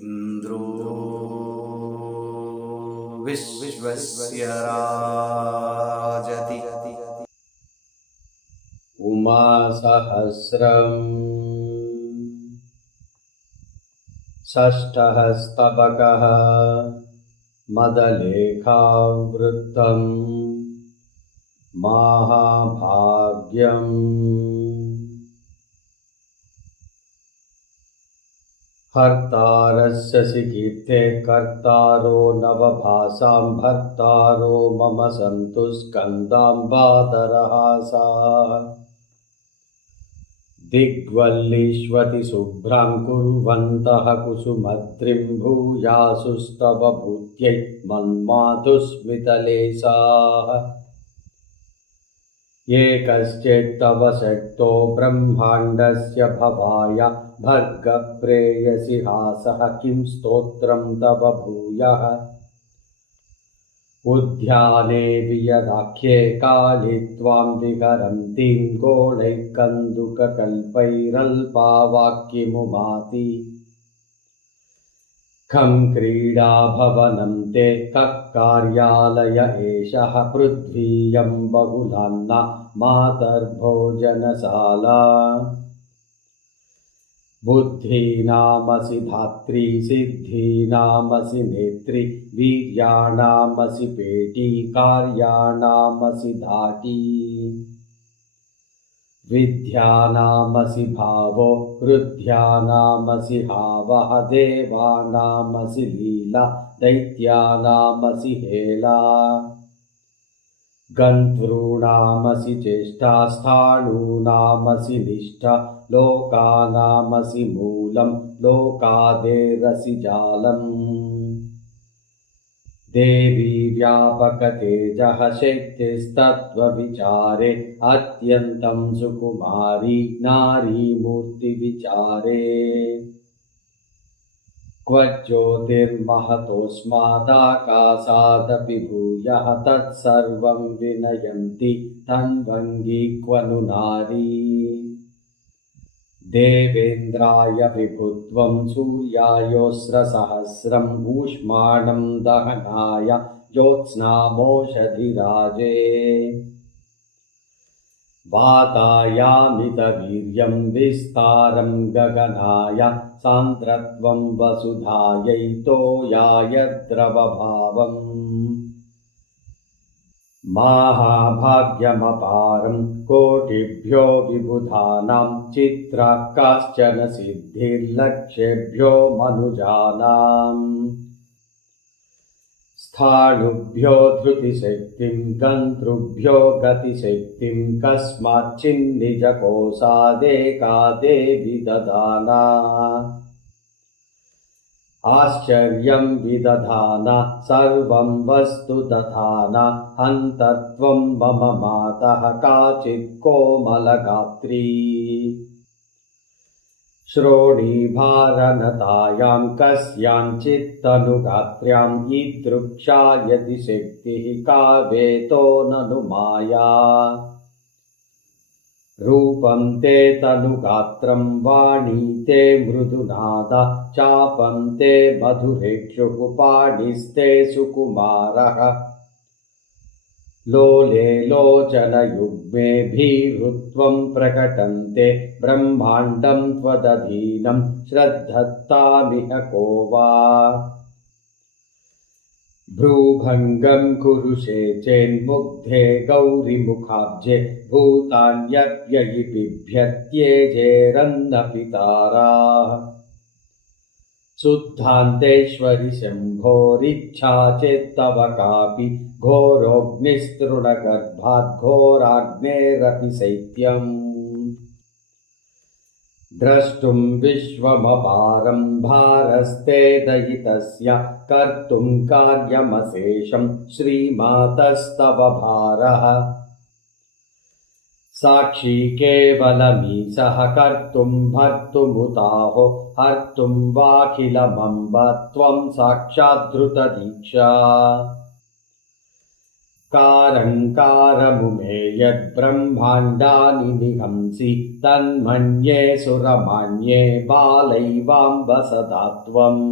इन्द्रो विश्वस्य राजति उमासहस्रम् षष्ठः स्तबकः मदलेखावृत्तम् महाभाग्यम् हर्तारस्य कीर्ते कर्तारो नवभासां भर्तारो मम सन्तु स्कन्दाम्बादरहासा दिग्वल्लीष्वति शुभ्रां कुर्वन्तः कुसुमद्रिं भूयासुस्तव भूत्यै मन्मातुस्मितलेशाः ये कश्चित्तव शक्तो ब्रह्माण्डस्य भवाय भर्गप्रेयसि हासः किं स्तोत्रं तव भूयः उद्याने वियदाख्ये काली त्वां विहरन्तीं गोढैः कन्दुककल्पैरल्पावाक्यमुमाति खं क्रीडाभवनं ते कः कार्यालय एषः पृथ्वीयं बहुलान्ना मातर्भोजनशाला बुद्धीनामसि धात्री सिद्धीनामसि नेत्री वीर्याणामसि पेटी कार्याणामसि धाटी विद्यानामसि भावो हृद्यानामसि हावः देवानामसि लीला दैत्यानामसि हेला गन्धॄणामसि चेष्टा स्थाणूनामसि निष्ठा लोकानामसि मूलं लोकादेरसि जालम् देवी व्यापकतेजः शक्तिस्तत्त्वविचारे अत्यन्तं सुकुमारी नारीमूर्तिविचारे क्व ज्योतिर्महतोऽस्मादाकाशादपि भूयः तत्सर्वं विनयन्ति तन्वङ्गी क्व नु नारी देवेन्द्राय विभुत्वं सूर्यायोस्रसहस्रम् ऊष्माणं दहनाय ज्योत्स्नामोषधिराजे वातायामितवीर्यं विस्तारं गगनाय सान्द्रत्वं वसुधायै तोयाय द्रवभावम् महाभाग्यमपारं कोटिभ्यो विबुधानां चित्राः काश्चन सिद्धिर्लक्षेभ्यो मनुजानाम् स्थाणुभ्यो धृतिशक्तिं गन्तृभ्यो गतिशक्तिं कस्माच्चिन्निजकोषादेका देवी ददाना आश्चर्यं विदधाना सर्वं वस्तु दधाना हन्तत्वं मम मातः काचित् कोमलगात्री श्रोणीभारनतायां कस्याञ्चित्तनुगात्र्यां ईदृक्षा यदि शक्तिः का वेतो ननु माया रूपं ते तनुगात्रं वाणी ते मृदुनादा चापं ते मधुरेक्षुः पाणिस्ते सुकुमारः लोले लोचनयुग्मे भीरुत्वं प्रकटन्ते ब्रह्माण्डं त्वदधीनं श्रद्धत्तामिह को वा भ्रूभङ्गं कुरुषे चेन्मुग्धे गौरिमुखाब्जे भूतान्यप्ययि बिभ्यत्येजेरन्नपितारा शुद्धान्तेश्वरि शम्भोरिच्छा चेत्तव कापि घोरोऽग्निस्तृणगर्भाद्घोराग्नेरपि शैत्यम् द्रष्टुं विश्वमपारं भारस्ते दयितस्य कर्तुं कार्यमशेषं श्रीमातस्तव भारः साक्षी केवलमीशः कर्तुं भर्तुमुताहो हर्तुं वाखिलमम्ब त्वं साक्षाद्धृतदीक्षा कारङ्कारमुमे यद्ब्रह्माण्डानि निहंसि तन्मन्ये सुरमान्ये बालैवाम्बसदा त्वम्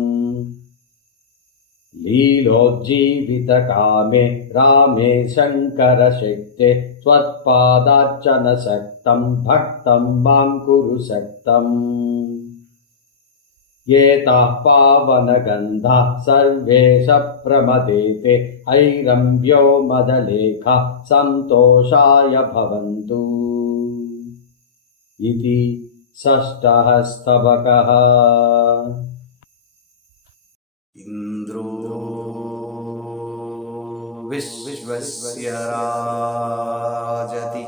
लीलोज्जीवितकामे रामे शङ्करशक्ते त्वत्पादार्चनशक्तं भक्तं मां कुरु शक्तम् एताः पावनगन्धाः सर्वेश प्रमदेते ऐरम्भ्यो मदलेखा सन्तोषाय भवन्तु इति षष्ठः स्तवकः। इन्द्रो विश्वस्य राजति